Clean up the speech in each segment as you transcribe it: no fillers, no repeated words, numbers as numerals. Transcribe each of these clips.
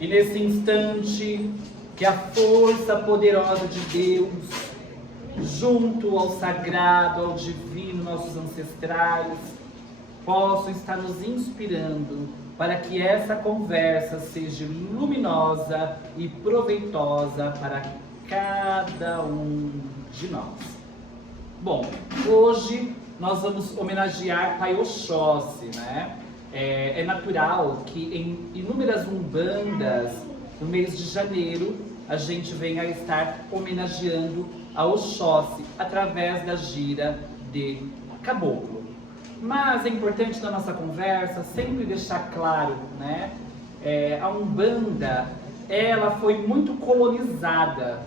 E nesse instante, que a força poderosa de Deus, junto ao sagrado, ao divino, nossos ancestrais, possam estar nos inspirando para que essa conversa seja luminosa e proveitosa para cada um de nós. Bom, hoje nós vamos homenagear Pai Oxóssi, né? É natural que em inúmeras umbandas, no mês de janeiro, a gente venha a estar homenageando a Oxóssi através da gira de caboclo. Mas é importante na nossa conversa sempre deixar claro, né? A Umbanda, ela foi muito colonizada,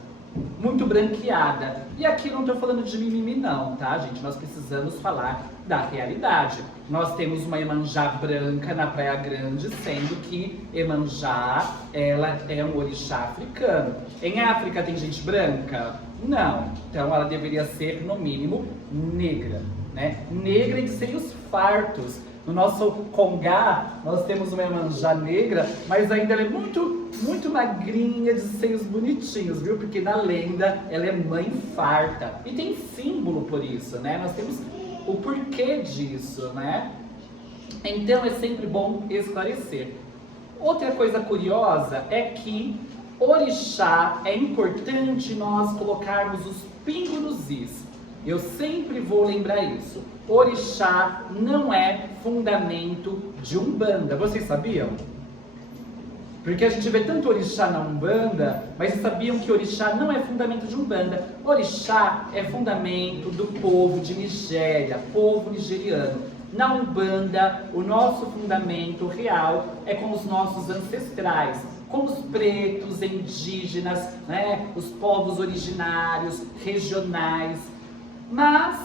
muito branqueada. E aqui não estou falando de mimimi não, tá, gente? Nós precisamos falar da realidade. Nós temos uma Iemanjá branca na Praia Grande, sendo que Iemanjá, ela é um orixá africano. Em África tem gente branca? Não. Então ela deveria ser, no mínimo, negra, né? Negra e de seios fartos. No nosso Congá, nós temos uma Iemanjá negra, mas ainda ela é muito magrinha, de seios bonitinhos, viu? Porque na lenda ela é mãe farta. E tem símbolo por isso, né? Nós temos o porquê disso, né? Então é sempre bom esclarecer. Outra coisa curiosa é que orixá é importante nós colocarmos os pingos nos is. Eu sempre vou lembrar isso. Orixá não é fundamento de Umbanda. Vocês sabiam? Porque a gente vê tanto orixá na Umbanda, mas vocês sabiam que orixá não é fundamento de Umbanda? Orixá é fundamento do povo de Nigéria, povo nigeriano. Na Umbanda, o nosso fundamento real é com os nossos ancestrais, com os pretos, indígenas, né? Os povos originários, regionais. Mas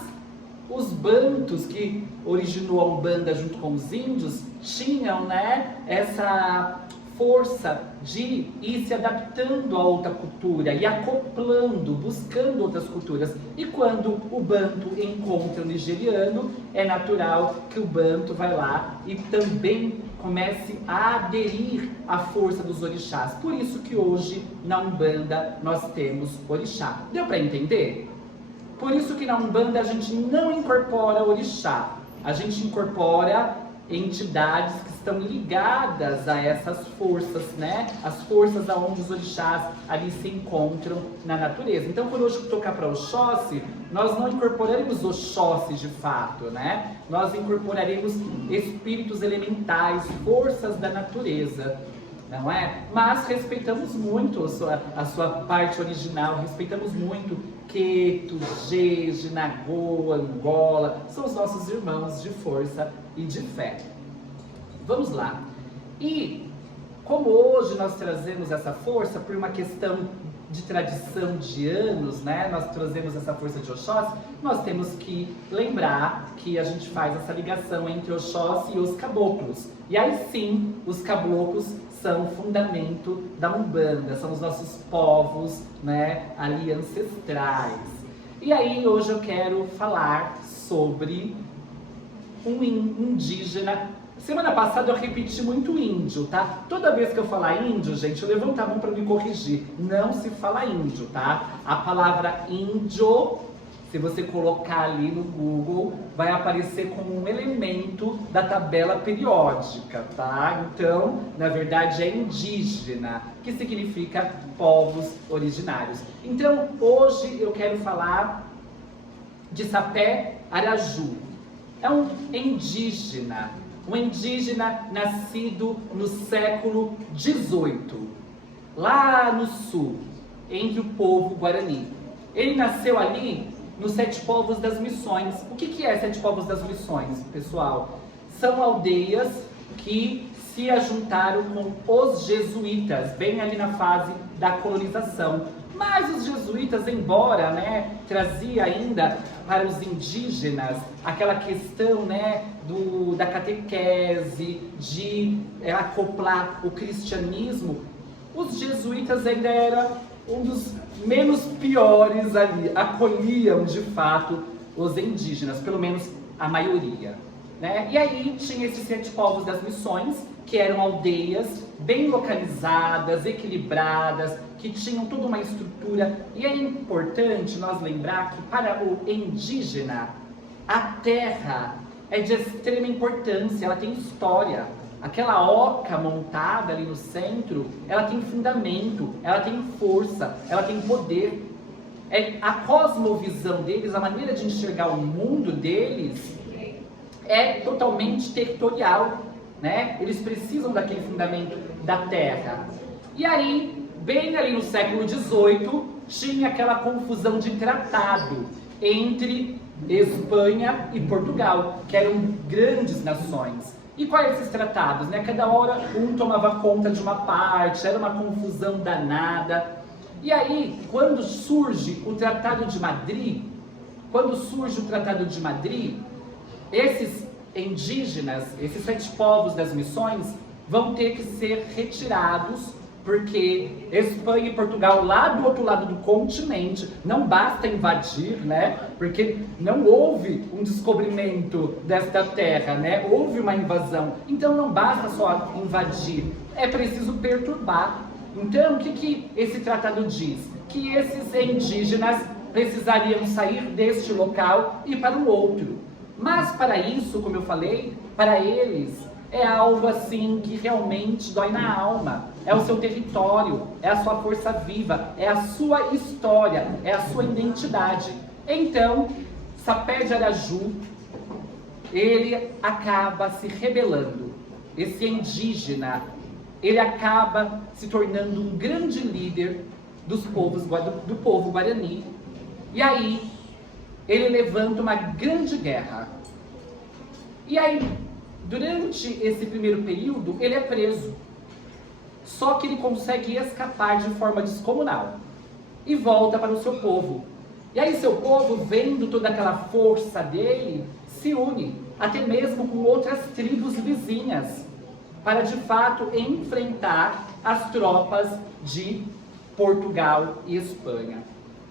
os bantus que originou a Umbanda junto com os índios tinham, né, essa força de ir se adaptando a outra cultura e acoplando, buscando outras culturas. E quando o banto encontra o nigeriano, é natural que o banto vai lá e também comece a aderir à força dos orixás. Por isso que hoje na Umbanda nós temos orixá. Deu para entender? Por isso que na Umbanda a gente não incorpora orixá, a gente incorpora entidades que estão ligadas a essas forças, né? As forças aonde os orixás ali se encontram na natureza. Então, quando hoje tocar para Oxóssi, nós não incorporaremos Oxóssi de fato, né? Nós incorporaremos espíritos elementais, forças da natureza, não é? Mas respeitamos muito a sua parte original, respeitamos muito Queto, Jeje, Nagô, Angola, são os nossos irmãos de força e de fé. Vamos lá. E como hoje nós trazemos essa força por uma questão de tradição de anos, né? Nós trazemos essa força de Oxóssi, nós temos que lembrar que a gente faz essa ligação entre Oxóssi e os caboclos. E aí sim, os caboclos são fundamento da Umbanda, são os nossos povos, né, ali ancestrais. E aí hoje eu quero falar sobre um indígena. Semana passada eu repeti muito índio, tá? Toda vez que eu falar índio, gente, eu levanto a mão para me corrigir. Não se fala índio, tá? A palavra índio, se você colocar ali no Google, vai aparecer como um elemento da tabela periódica, tá? Então, na verdade, é indígena, que significa povos originários. Então, hoje eu quero falar de Sapé Araju. É um indígena nascido no século XVIII, lá no sul, entre o povo Guarani. Ele nasceu ali nos Sete Povos das Missões. O que é Sete Povos das Missões, pessoal? São aldeias que se ajuntaram com os jesuítas, bem ali na fase da colonização. Mas os jesuítas, embora, né, trazia ainda para os indígenas aquela questão, né, da catequese, de acoplar o cristianismo, os jesuítas ainda eram um dos menos piores ali, acolhiam de fato os indígenas, pelo menos a maioria, né? E aí tinha esses Sete Povos das Missões, que eram aldeias bem localizadas, equilibradas, que tinham toda uma estrutura. E é importante nós lembrar que para o indígena, a terra é de extrema importância, ela tem história. Aquela oca montada ali no centro, ela tem fundamento, ela tem força, ela tem poder. A cosmovisão deles, a maneira de enxergar o mundo deles é totalmente territorial, né? Eles precisam daquele fundamento da terra. E aí, bem ali no século XVIII, tinha aquela confusão de tratado entre Espanha e Portugal, que eram grandes nações. E quais esses tratados, né? Cada hora um tomava conta de uma parte, era uma confusão danada. E aí, quando surge o Tratado de Madrid, esses indígenas, esses 7 povos das missões, vão ter que ser retirados, porque Espanha e Portugal, lá do outro lado do continente, não basta invadir, né? Porque não houve um descobrimento desta terra, né? Houve uma invasão. Então não basta só invadir, é preciso perturbar. Então o que esse tratado diz? Que esses indígenas precisariam sair deste local e para o outro. Mas para isso, como eu falei, para eles é algo assim que realmente dói na alma. É o seu território, é a sua força viva, é a sua história, é a sua identidade. Então, Sapé de Araju, ele acaba se rebelando. Esse indígena, ele acaba se tornando um grande líder do povo Guarani. E aí, ele levanta uma grande guerra. E aí, durante esse primeiro período, ele é preso. Só que ele consegue escapar de forma descomunal. E volta para o seu povo. E aí seu povo, vendo toda aquela força dele, se une, até mesmo com outras tribos vizinhas, para de fato enfrentar as tropas de Portugal e Espanha.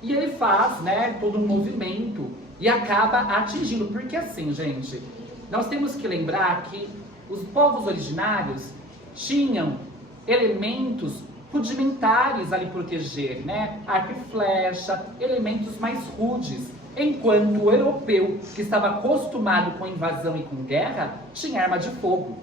E ele faz, né, todo um movimento e acaba atingindo. Porque assim, gente, nós temos que lembrar que os povos originários tinham elementos rudimentares a lhe proteger, né? Arco e flecha, elementos mais rudes. Enquanto o europeu, que estava acostumado com invasão e com guerra, tinha arma de fogo.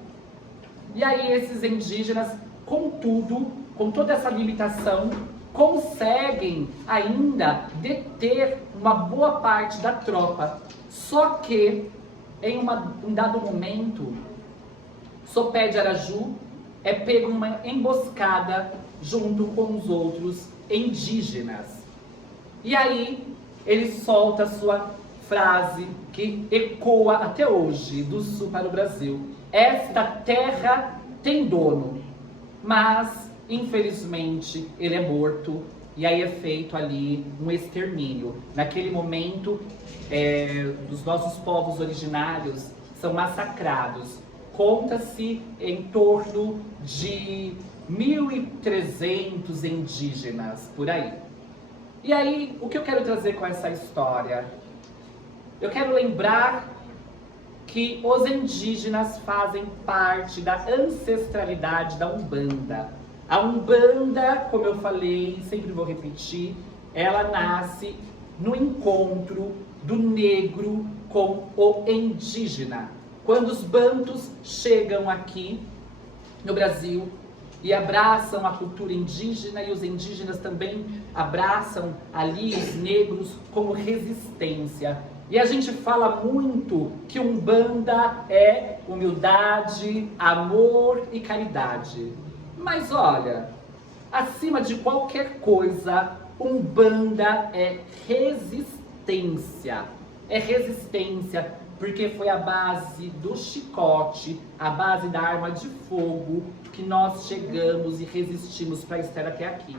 E aí esses indígenas, contudo, com toda essa limitação, conseguem ainda deter uma boa parte da tropa. Só que, em um dado momento, Sopé de Araju é pego uma emboscada junto com os outros indígenas. E aí ele solta a sua frase que ecoa até hoje, do sul para o Brasil. Esta terra tem dono, mas infelizmente ele é morto. E aí é feito ali um extermínio. Naquele momento, os nossos povos originários são massacrados. Conta-se em torno de 1.300 indígenas, por aí. E aí, o que eu quero trazer com essa história? Eu quero lembrar que os indígenas fazem parte da ancestralidade da Umbanda. A Umbanda, como eu falei, sempre vou repetir, ela nasce no encontro do negro com o indígena. Quando os bantus chegam aqui no Brasil e abraçam a cultura indígena, e os indígenas também abraçam ali os negros como resistência. E a gente fala muito que Umbanda é humildade, amor e caridade. Mas olha, acima de qualquer coisa, Umbanda é resistência. É resistência, porque foi a base do chicote, a base da arma de fogo, que nós chegamos e resistimos para estar até aqui.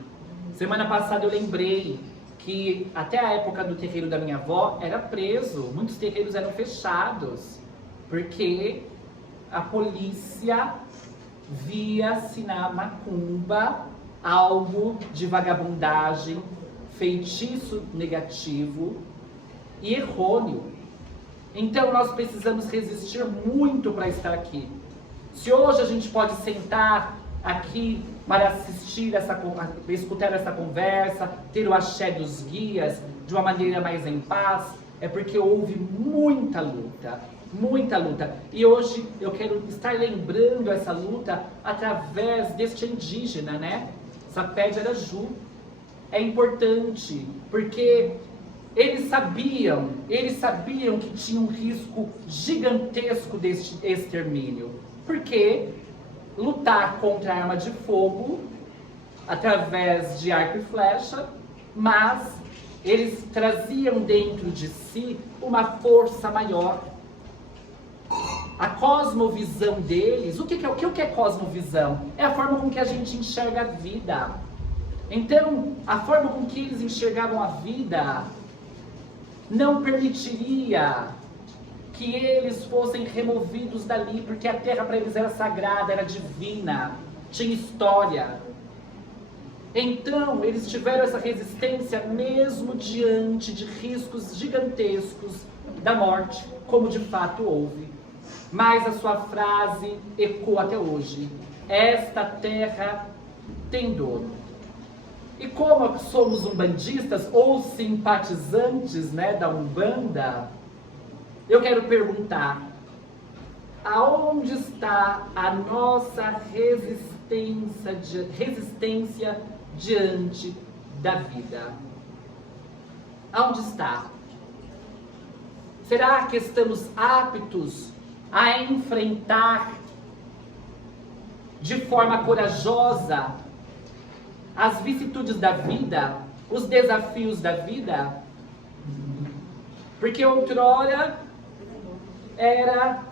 Semana passada eu lembrei que até a época do terreiro da minha avó era preso, muitos terreiros eram fechados, porque a polícia via-se na macumba algo de vagabundagem, feitiço negativo e errôneo. Então nós precisamos resistir muito para estar aqui. Se hoje a gente pode sentar aqui para escutar essa conversa, ter o axé dos guias de uma maneira mais em paz, é porque houve muita luta. Muita luta. E hoje eu quero estar lembrando essa luta através deste indígena, né? Sapé de Araju. É importante, porque eles sabiam que tinha um risco gigantesco deste extermínio. Porque lutar contra a arma de fogo, através de arco e flecha, mas eles traziam dentro de si uma força maior. A cosmovisão deles, o que é cosmovisão? É a forma com que a gente enxerga a vida. Então, a forma com que eles enxergavam a vida não permitiria que eles fossem removidos dali, porque a terra para eles era sagrada, era divina, tinha história. Então, eles tiveram essa resistência mesmo diante de riscos gigantescos da morte, como de fato houve. Mas a sua frase ecoa até hoje: esta terra tem dono. E como somos umbandistas ou simpatizantes, né, da Umbanda, eu quero perguntar: aonde está a nossa resistência diante da vida? Aonde está? Será que estamos aptos a enfrentar de forma corajosa as vicissitudes da vida, os desafios da vida? Porque outrora era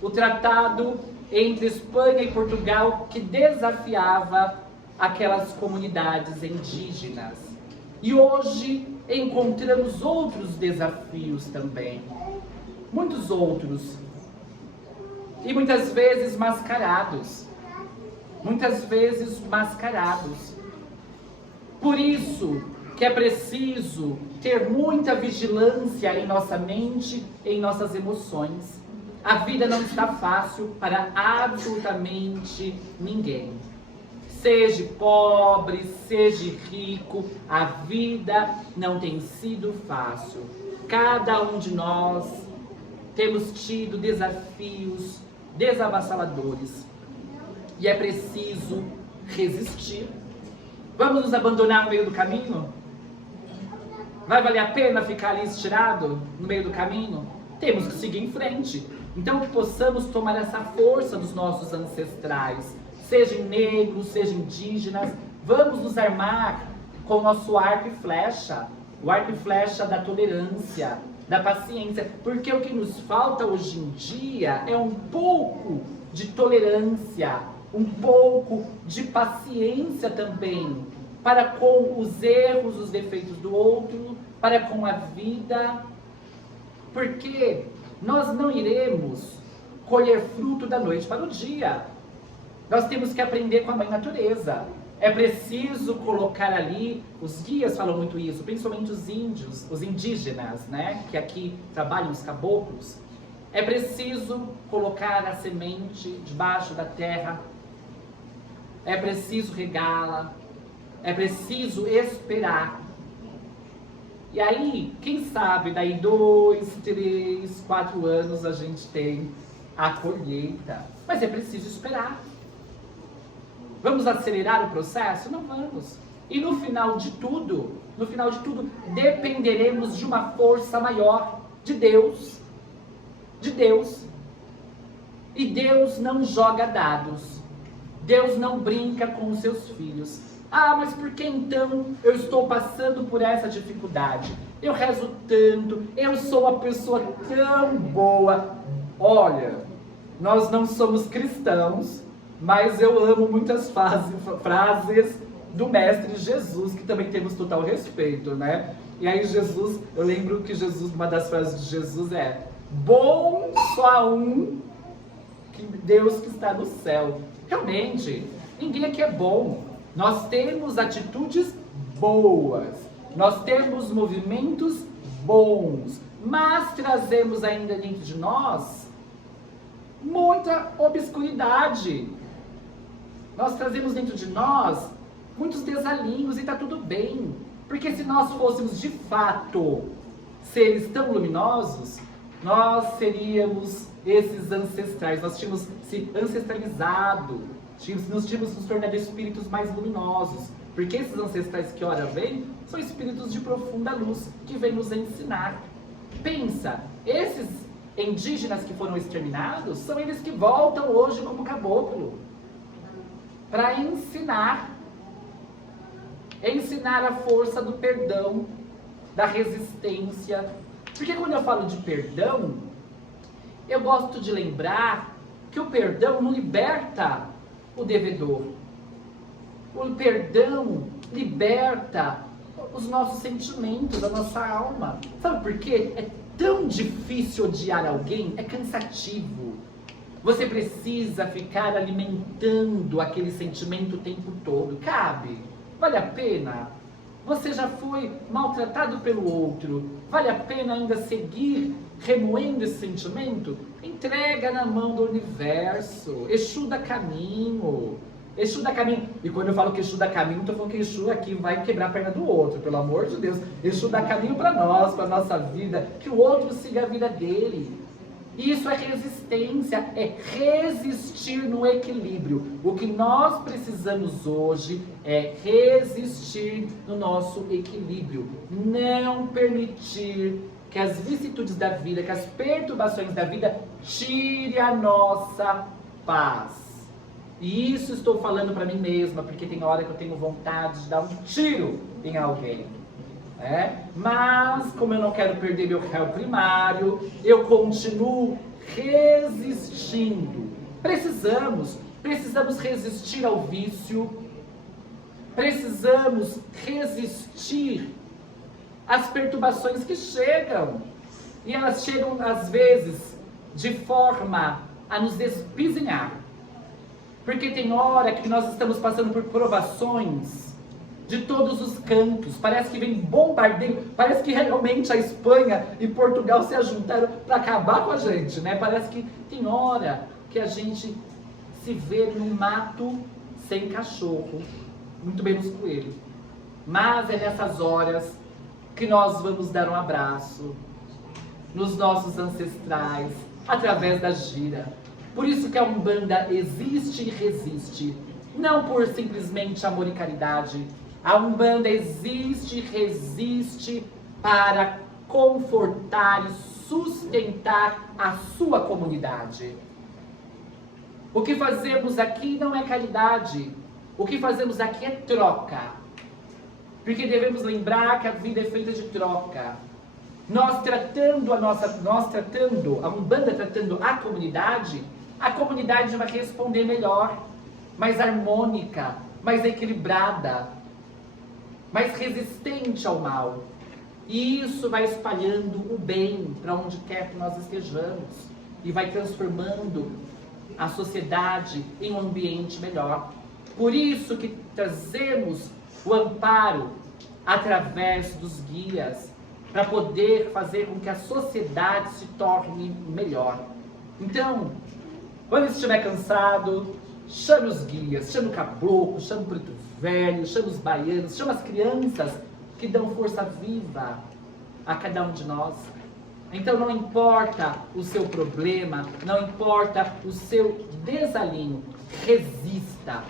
o tratado entre Espanha e Portugal que desafiava aquelas comunidades indígenas. E hoje encontramos outros desafios também, muitos outros. E muitas vezes mascarados. Por isso que é preciso ter muita vigilância em nossa mente, em nossas emoções. A vida não está fácil para absolutamente ninguém. Seja pobre, seja rico, a vida não tem sido fácil. Cada um de nós temos tido desafios desavassaladores e é preciso resistir. Vamos nos abandonar no meio do caminho? Vai valer a pena ficar ali estirado no meio do caminho? Temos que seguir em frente. Então que possamos tomar essa força dos nossos ancestrais, sejam negros, sejam indígenas. Vamos nos armar com o nosso arco e flecha, o arco e flecha da tolerância, da paciência, porque o que nos falta hoje em dia é um pouco de tolerância, um pouco de paciência também, para com os erros, os defeitos do outro, para com a vida, porque nós não iremos colher fruto da noite para o dia. Nós temos que aprender com a mãe natureza. É preciso colocar ali, os guias falam muito isso, principalmente os índios, os indígenas, né, que aqui trabalham os caboclos. É preciso colocar a semente debaixo da terra, é preciso regá-la, é preciso esperar. E aí, quem sabe, daí 2, 3, 4 anos a gente tem a colheita. Mas é preciso esperar. Vamos acelerar o processo? Não vamos. E no final de tudo, dependeremos de uma força maior, de Deus. De Deus. E Deus não joga dados. Deus não brinca com os seus filhos. Ah, mas por que então eu estou passando por essa dificuldade? Eu rezo tanto, eu sou uma pessoa tão boa. Olha, nós não somos cristãos, mas eu amo muitas frases do Mestre Jesus, que também temos total respeito, né? E aí Jesus, eu lembro que Jesus, uma das frases de Jesus é: bom só um, que Deus que está no céu. Realmente, ninguém aqui é bom. Nós temos atitudes boas, nós temos movimentos bons, mas trazemos ainda dentro de nós muita obscuridade. Nós trazemos dentro de nós muitos desalinhos e está tudo bem. Porque se nós fôssemos de fato seres tão luminosos, nós seríamos esses ancestrais, nós tínhamos se ancestralizado, nós tínhamos nos tornado espíritos mais luminosos. Porque esses ancestrais que ora vêm são espíritos de profunda luz que vêm nos ensinar. Pensa, esses indígenas que foram exterminados são eles que voltam hoje como caboclo para ensinar a força do perdão, da resistência. Porque quando eu falo de perdão, eu gosto de lembrar que o perdão não liberta o devedor. O perdão liberta os nossos sentimentos, a nossa alma. Sabe por quê? É tão difícil odiar alguém, é cansativo. Você precisa ficar alimentando aquele sentimento o tempo todo. Cabe? Vale a pena? Você já foi maltratado pelo outro. Vale a pena ainda seguir remoendo esse sentimento? Entrega na mão do universo. Exu dá caminho. Exu dá caminho. E quando eu falo que Exu dá caminho, não estou falando que Exu aqui vai quebrar a perna do outro, pelo amor de Deus. Exu dá caminho para nós, para nossa vida, que o outro siga a vida dele. Isso é resistência, é resistir no equilíbrio. O que nós precisamos hoje é resistir no nosso equilíbrio. Não permitir que as vicissitudes da vida, que as perturbações da vida tirem a nossa paz. E isso estou falando para mim mesma, porque tem hora que eu tenho vontade de dar um tiro em alguém. Mas, como eu não quero perder meu réu primário, eu continuo resistindo. Precisamos resistir ao vício, precisamos resistir às perturbações que chegam. E elas chegam, às vezes, de forma a nos espizinhar. Porque tem hora que nós estamos passando por provações de todos os cantos, parece que vem bombardeio, parece que realmente a Espanha e Portugal se ajuntaram para acabar com a gente, né? Parece que tem hora que a gente se vê no mato sem cachorro, muito menos coelho. Mas é nessas horas que nós vamos dar um abraço nos nossos ancestrais, através da gira. Por isso que a Umbanda existe e resiste, não por simplesmente amor e caridade. A Umbanda existe e resiste para confortar e sustentar a sua comunidade. O que fazemos aqui não é caridade. O que fazemos aqui é troca. Porque devemos lembrar que a vida é feita de troca. A Umbanda tratando a comunidade vai responder melhor, mais harmônica, mais equilibrada, mais resistente ao mal. E isso vai espalhando o bem para onde quer que nós estejamos. E vai transformando a sociedade em um ambiente melhor. Por isso que trazemos o amparo através dos guias, para poder fazer com que a sociedade se torne melhor. Então, quando estiver cansado, chame os guias, chame o caboclo, chame o preto velho, chame os baianos, chame as crianças que dão força viva a cada um de nós. Então não importa o seu problema, não importa o seu desalinho, resista,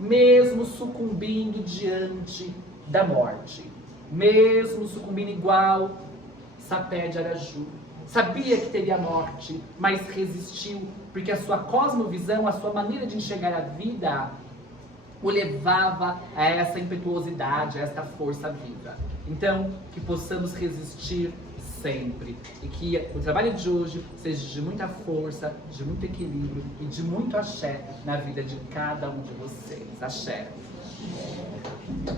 mesmo sucumbindo diante da morte, mesmo sucumbindo igual Sapé de Araju. Sabia que teria morte, mas resistiu, porque a sua cosmovisão, a sua maneira de enxergar a vida, o levava a essa impetuosidade, a essa força viva. Então, que possamos resistir sempre. E que o trabalho de hoje seja de muita força, de muito equilíbrio e de muito axé na vida de cada um de vocês. Axé.